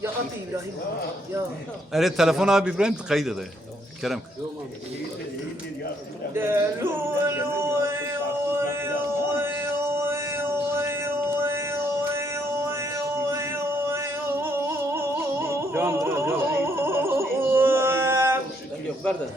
Ya Abi İbrahim ya. Evet telefon abi İbrahim kayıt da. Kerem. Yok ver de.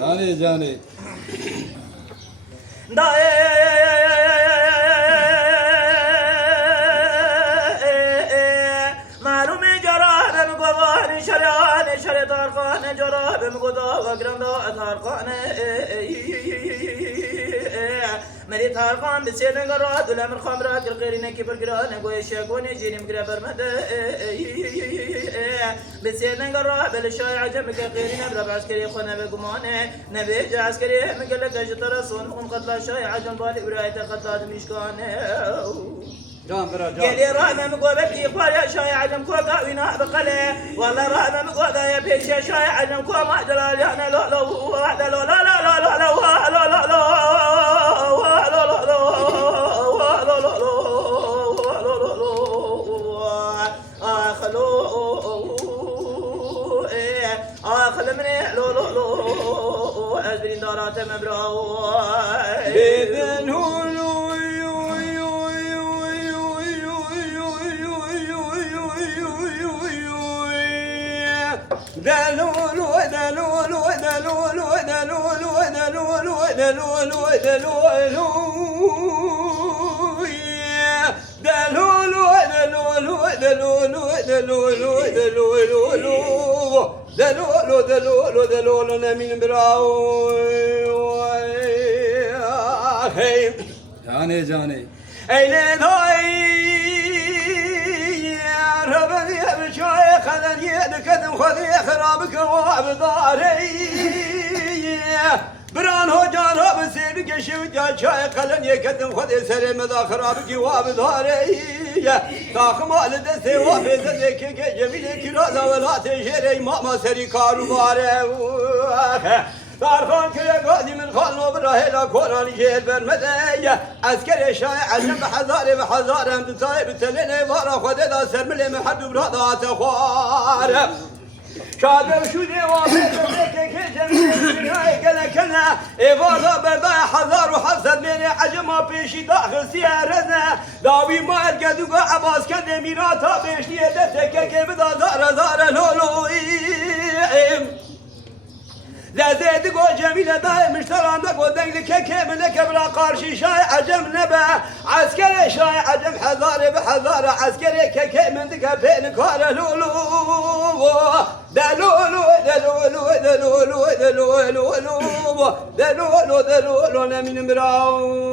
Cani cani. معلومه جرابم قضان شریان شری تارخان جرابم قضا و گرندا تارخان مری تارخان بسیدن گراد ولمر خمرات القرینه کی برگران گوی شگونی جینم گرا برمده بسیدن گراد بلشای عجم که قرینه برا عسکری خونه بگمانه نبی عسکری مگل کجتر سون اون قتل شای عجم بالی برایت قتل مشکانه Can ver can. قالي رأنا مقوبة يقول يا شاي عدم كوكا وينا بقلة والله رأنا مقوبة يا بيش يا شاي عدم كوكا ما جلال أنا لا لا لا لا لا لا لا لا لا آخل مني لو لو لو أجرين دارات مبراوي Beden hulu. دلولو دلولو دلولو دلولو دلولو دلولو دلولو دلولو دلولو دلولو دلولو دلولو دلولو دلولو نمين براو Cani cani. ايلي ضاي ربني بشوي خلن يدك خذي خرابك وابداري بران هو جان هو بسيبك شوي شاي خلن يكدم خذي سلم ذا خرابك وابداري تاخم على دستي وافز ذيك جميل كراza ولا تجري ما سري كارباره تارخان كل قادي من خان وبراهلا كوراني جيل برمدي عسكري شاي عجم بحزاري هم تسايب تليني وارا خدي دا سرملي من حد برادا تخوار شاد وشودي وافد ذيك جميل قال كنا ايوالا بردا حزار وحفظت بيني عجم بيشي داخل سيارنا داوي ما القدو عباس كده ميراتا بيشي دتك كيف دا زار لولو لذيذ قول جميلة دائم اشتران دقو دنقل كيملة كبرا قارشي شاي عجم نبا عسكري شاي عجم حذاري بحذارة عسكري كيمن دقا بين كارا لولو دلولو دلولو دلولو دلولو دلولو دلولو نمين مراو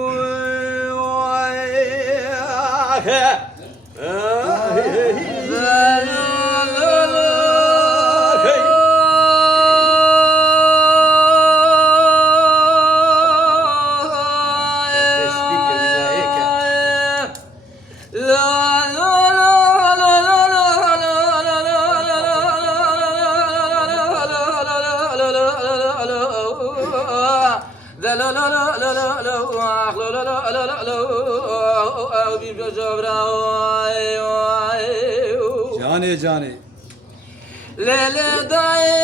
Cani cani. Lele dayı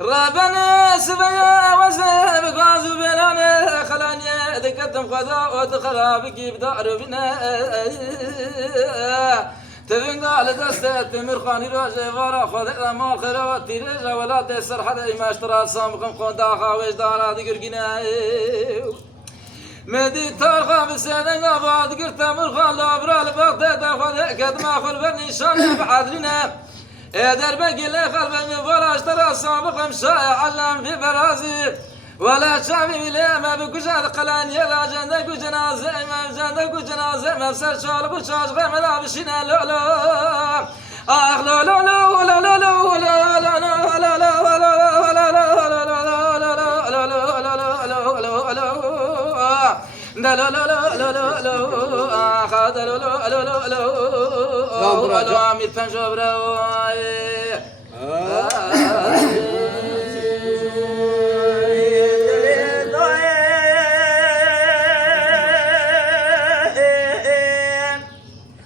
ربنا سبيا وزب غازو بلانا خلاني ذكرتم خذا وتخرابك بدار بنا تفين على دستة تمر خاني راجع ورا خذ ما خيرات تيرجع ولا تسر حدا ما اشترى سامكم خوندا خاوش دارا دقرقنا مدي تارخا بسنة بعد قرت مرخا لابرا لبغداد خذ قد ما خل بالنشان بعدنا در بقي خلف من فراش ترى سامكم شايع علم في برازي ولا شامي لي ما بكجاد قلان يلا جندك جنازة ما جندك جنازة ما بسر شال بشاش غير ما بشينا لا لا آخ لا لا لا لا لا لا لا لا لا لا لا لا لا لا لا لا لا خاط لا لا لا لا لا لا عميد فنجو براوي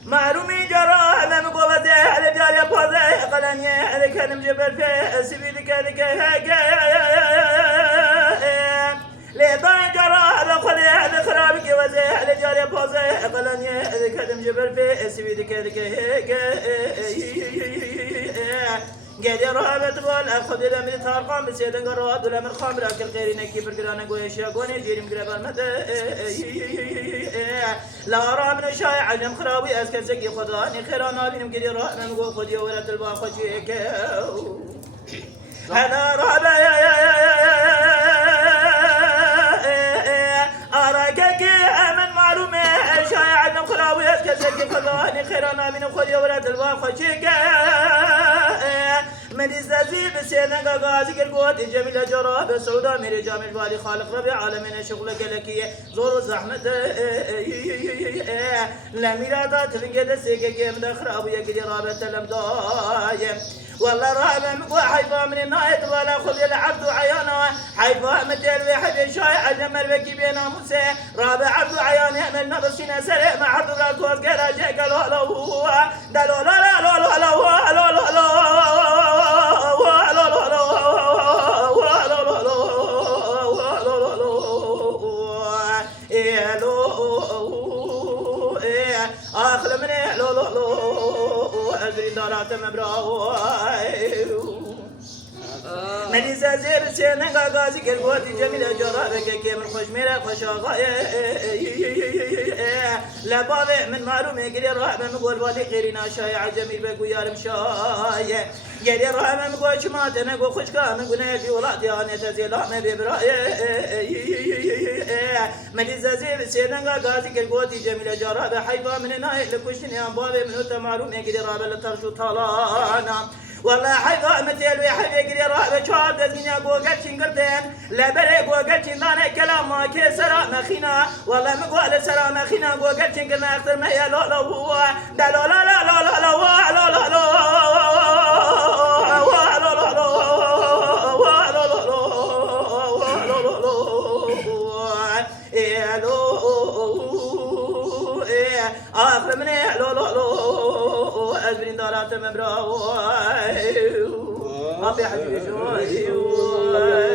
معلومي جرى لم قوة على دار يبوظ قلني على كلم جبل في سبيلك هيك لطان جرى على قلي على خرابك وزي على جار يبوظ قلني على كلم جبل في سبيلك هيك قال يا رهبة بول أخذ الأمر تارقام بسيدن قراد الأمر خامر أكل غيري نكي برقرانا قويش يقوني جيرم قرب المدى لا أرى من الشاي علم خراوي أسكن سكي خضاني خيرانا بينم قل يا رهبة نقول خذ يا ولد الباقة جيك أنا رهبة أراكك أمن معلومة الشاي علم خراوي أسكن سكي خضاني خيرانا بينم خذ يا ولد الباقة جيك من الزازي بسينا غازي القوات جميل جراب سعودا من جامل بالي خالق ربي عالمين شغلك لكي زور زحمة لميرادا تفنجد سيكي من اخراب يقلي رابة لم دايم والله رابع مقوى حيفا من النايت ولا خذ العبد عيانا حيفا مدير وحد شاي علم البكي بينا موسى رابع عبد عيان يعمل نبسينا سريع مع عبد الله توز قال جيك لا لا هو لا لا لا لا لا لا لا لا آخر من لو لو لو أدري دارات مبراوي مدي زازير سينا غازي كالقوات جميلة جرابك كي من خوش ميرا خوش آغاية لبابع من معلومة قلي رحمة مقول والي غيرنا شايع جميل بقو يارم شايع قلي رحمة مقول شماتنا قو خوش كامن قناتي ولاتي آني تزيلا ما ببراية مدي زازير سينا غازي كالقوات جميلة جرابك حيفا من نايل لكوشتني أنبابع من هتا معلومة قلي رحمة لترشو طالانا والله حيفا متيل ويحبي قري رابع شاب دزمينيا قوقتشين قردين لبري قوقتشين دانا كلام ما كي سرا مخينا والله مقوال سرا مخينا قوقتشين قرنا اختر ميا لو لو هو دا لو لا لا لا لا لا لا لا آخر من لو لو لو أزبرين دارات مبراوي أبي حبيبي شوي